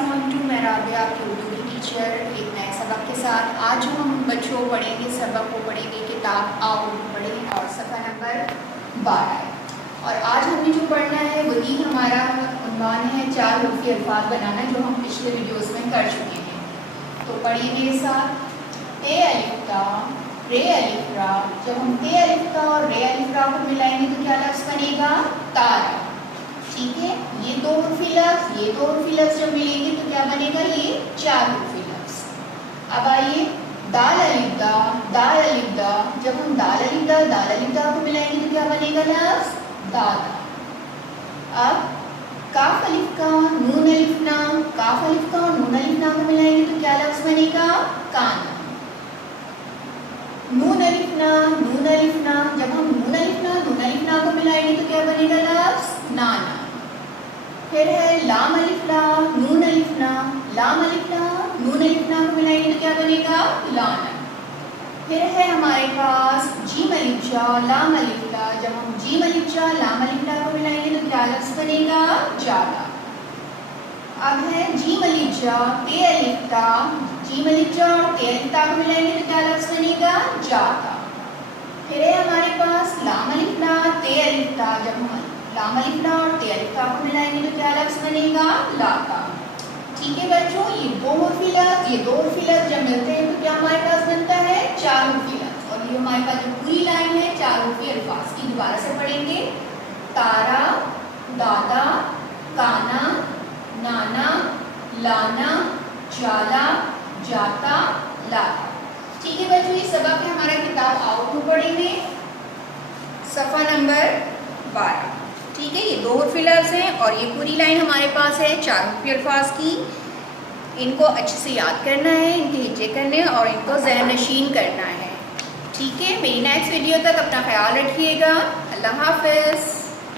Class 1-2 मैं राबिया आपकी उर्दू की टीचर एक नए सबक के साथ। आज जो हम बच्चों पढ़ेंगे सबक को पढ़ेंगे किताब आओ पढ़ें और सफ़ा नंबर 12। और आज हमने जो पढ़ना है वही हमारा उन्वान है 4 हर्फी अल्फाज बनाना, जो हम पिछले वीडियोस में कर चुके हैं। तो पढ़िए मेरे साथ। ए अलिफ ता रे अलिफ रा। जब हम ए अलिफ ता और रे अलिफ रा को मिलाएंगे तो क्या लफ्ज़ बनेगा? तारा। ठीक है, ये 2 हर्फी लफ्ज़, ये 2 हर्फी लफ्ज़ जब मिलेंगे तो क्या बनेगा? ये 4 हर्फी लफ्ज़। अब आइए दाल अलिफ दा, दाल अलिफ दा। जब हम दाल अलिफ दा को मिलाएंगे तो क्या बनेगा लफ्ज़? दादा। अब काफ अलिफ का नून अलिफ ना, काफ अलिफ का और नून अलिफ ना को मिलाएंगे तो क्या लफ्ज़ बनेगा? काना। नून अलिफ ना, नून अलिफ ना। जब हम नून अलिफ ना को मिलाएंगे तो क्या बनेगा लफ्ज़? नाना। फिर है लाम अलिफ ला, नून अलिफ ना, लाम अलिफ ला, नून अलिफ ना को मिलाएंगे तो क्या बनेगा? लाना। फिर है हमारे पास जीम अलिफ जा, लाम अलिफ ला। जब हम जीम अलिफ जा, लाम अलिफ ला को मिलाएंगे तो क्या लफ्ज़ बनेगा? जादा। अब है जीम अलिफ जा, ते अलिफ ता। जीम अलिफ जा और ते अलिफ ता को मिलाएंगे तो क्या लफ्ज़ बनेगा? जाता। फिर है हमारे पास लाम अलिफ ला, ते अलिफ ता। जब हम लाम अलिफ ला और ते अलिफ ता को मिलाएंगे तो क्या लफ्ज़ बनेगा? लाता। ठीक है बच्चों, ये 2 हर्फी लफ्ज़ जब मिलते हैं तो क्या हमारे पास बनता है? 4 हर्फी लफ्ज़। और ये हमारे पास जो पूरी लाइन है 4 हर्फी अल्फाज की, दोबारा से पढ़ेंगे। तारा, दादा, काना, नाना, लाना, जाला, जाता, लाता। ठीक है बच्चों, ये सबक है हमारा किताब आओ में पढ़ेंगे सफ़ा नंबर 12। ठीक है, ये 2 हर्फी लफ्ज़ हैं और ये पूरी लाइन हमारे पास है 4 हर्फी अल्फाज की। इनको अच्छे से याद करना है, इनके हिज्जे करने हैं और इनको ज़हन नशीन करना है। ठीक है, मेरी नेक्स्ट वीडियो तक अपना ख्याल रखिएगा। अल्लाह हाफ़िज़।